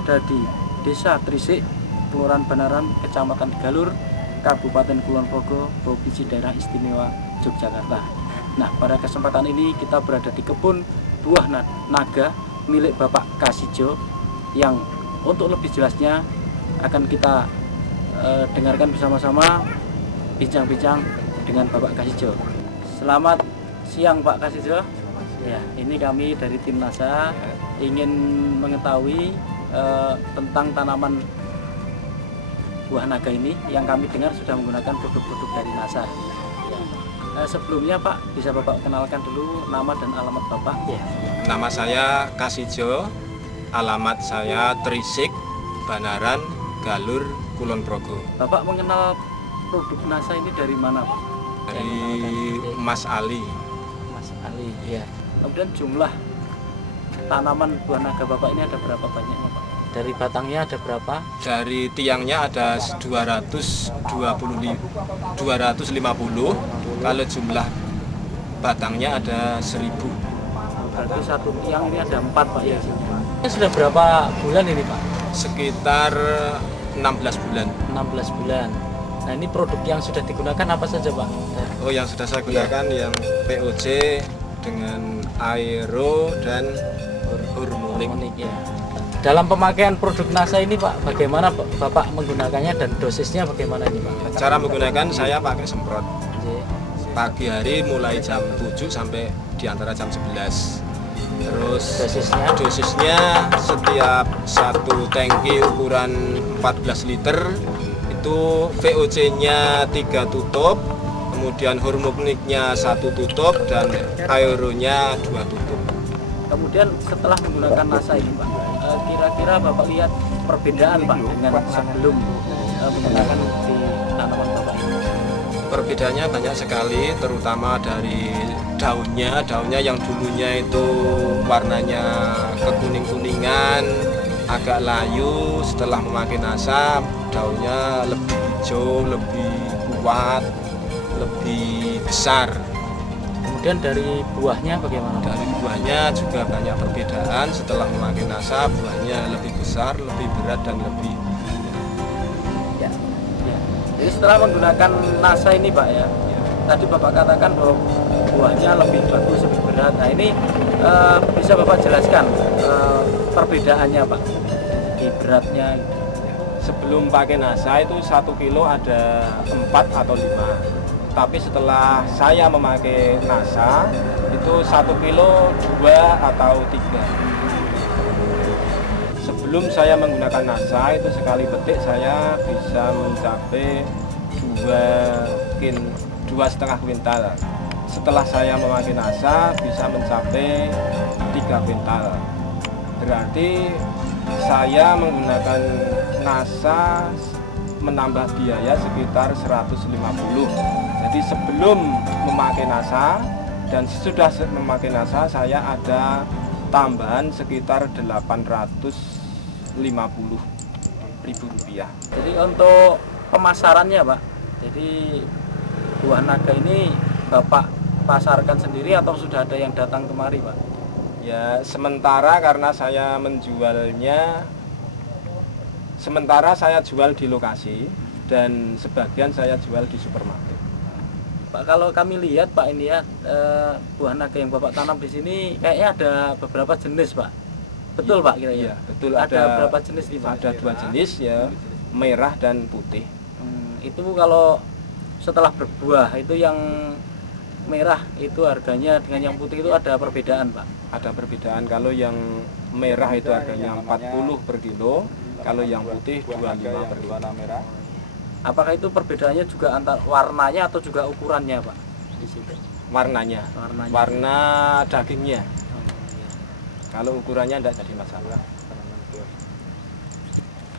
berada di Desa Trisik, Kelurahan Banaran, Kecamatan Galur, Kabupaten Kulon Progo, Provinsi Daerah Istimewa Yogyakarta. Nah, pada kesempatan ini kita berada di kebun buah naga milik Bapak Kasijo, yang untuk lebih jelasnya akan kita dengarkan bersama-sama bincang-bincang dengan Bapak Kasijo. Selamat siang Pak Kasijo. Ya, ini kami dari tim NASA ingin mengetahui tentang tanaman buah naga ini yang kami dengar sudah menggunakan produk-produk dari NASA. Sebelumnya Pak, bisa Bapak kenalkan dulu nama dan alamat Bapak? Ya. Nama saya Kasijo, alamat saya Trisik, Banaran, Galur, Kulon Progo. Bapak mengenal produk NASA ini dari mana Pak? Dari Mas Ali. Mas Ali, ya. Kemudian jumlah tanaman buah naga Bapak ini ada berapa banyaknya Pak? Dari batangnya ada berapa? Dari tiangnya ada 250. Kalau jumlah batangnya ada 1000. Berarti satu tiang ini ada 4 Pak ya? Ini sudah berapa bulan ini Pak? Sekitar 16 bulan. 16 bulan. Nah, ini produk yang sudah digunakan apa saja Pak? Oh, yang sudah saya gunakan yang POC dengan aero dan hormonik. Ya. Dalam pemakaian produk NASA ini Pak, bagaimana Bapak menggunakannya dan dosisnya bagaimana ini Pak? Cara menggunakan saya pakai semprot. Oke. Pagi hari mulai jam 7 sampai di antara jam 11. Terus dosisnya setiap satu tangki ukuran 14 liter itu VOC-nya 3 tutup, kemudian hormoniknya 1 tutup dan aeronya 2 tutup. Kemudian setelah menggunakan NASA ini Pak, kira-kira Bapak lihat perbedaan Pak dengan sebelum menggunakan di tanaman Bapak ini? Perbedaannya banyak sekali, terutama dari daunnya yang dulunya itu warnanya kekuning-kuningan, agak layu. Setelah memakai NASA, daunnya lebih hijau, lebih kuat, lebih besar. Kemudian dari buahnya bagaimana? Dari buahnya juga banyak perbedaan. Setelah memakai NASA, buahnya lebih besar, lebih berat dan lebih. Ya. Jadi setelah menggunakan NASA ini Pak ya, tadi Bapak katakan bahwa buahnya lebih bagus, lebih berat. Nah ini bisa Bapak jelaskan perbedaannya Pak di beratnya? Sebelum pakai NASA itu 1 kilo ada 4 atau 5. Tapi setelah saya memakai NASA itu 1 kilo 2 atau 3. Sebelum saya menggunakan NASA itu sekali petik saya bisa mencapai 2,5 kuintal. Setelah saya memakai NASA bisa mencapai 3 kuintal. Berarti saya menggunakan NASA menambah biaya sekitar 150. Jadi sebelum memakai NASA dan sesudah memakai NASA saya ada tambahan sekitar 850.000 rupiah. Jadi untuk pemasarannya Pak, jadi buah naga ini Bapak pasarkan sendiri atau sudah ada yang datang kemari Pak? Ya sementara karena saya menjualnya, sementara saya jual di lokasi dan sebagian saya jual di supermarket. Pak, kalau kami lihat Pak ini ya, buah naga yang Bapak tanam di sini kayaknya ada beberapa jenis Pak. Betul Pak kira-kira? Iya, betul. Ada berapa jenis nih Pak? Ada 2 jenis ya, merah dan putih. Itu kalau setelah berbuah itu yang merah itu harganya dengan yang putih itu ada perbedaan Pak? Ada perbedaan, kalau yang merah itu harganya 40 per kilo, kalau yang putih 25 per kilo. Apakah itu perbedaannya juga antara warnanya atau juga ukurannya Pak? Di situ. Warnanya. Warna dagingnya. Kalau ukurannya tidak jadi masalah.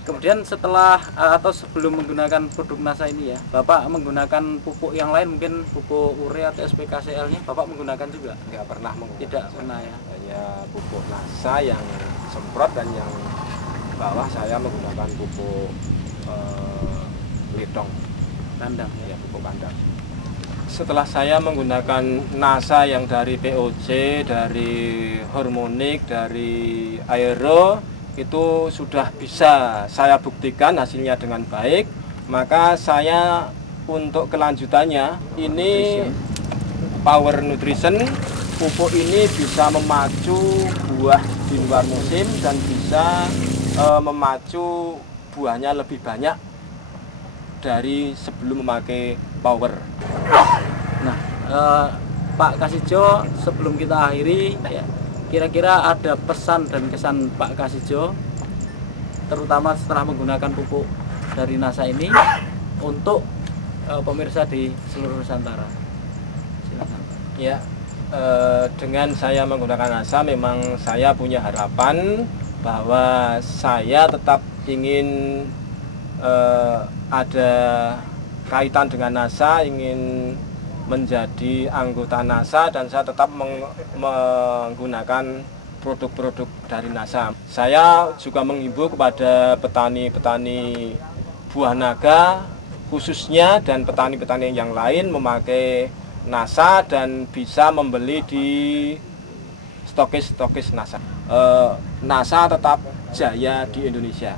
Kemudian setelah atau sebelum menggunakan produk NASA ini ya, Bapak menggunakan pupuk yang lain, mungkin pupuk urea atau SPKCL-nya Bapak menggunakan juga? Nggak pernah menggunakan. Tidak pernah ya. Hanya pupuk NASA yang semprot dan yang bawah saya menggunakan pupuk litong Kandang ya, pupuk kandang. Setelah saya menggunakan NASA yang dari POC, dari hormonik, dari aero, itu sudah bisa saya buktikan hasilnya dengan baik, maka saya untuk kelanjutannya ini Power Nutrition. Pupuk ini bisa memacu buah di luar musim dan bisa memacu buahnya lebih banyak dari sebelum memakai Power. Nah, Pak Kasijo, sebelum kita akhiri, ya, kira-kira ada pesan dan kesan Pak Kasijo, terutama setelah menggunakan pupuk dari NASA ini untuk pemirsa di seluruh Nusantara. Silakan. Ya, dengan saya menggunakan NASA, memang saya punya harapan bahwa saya tetap ingin ada kaitan dengan NASA, ingin menjadi anggota NASA, dan saya tetap menggunakan produk-produk dari NASA. Saya juga menghimbau kepada petani-petani buah naga khususnya dan petani-petani yang lain memakai NASA dan bisa membeli di stokis-stokis NASA. NASA tetap jaya di Indonesia.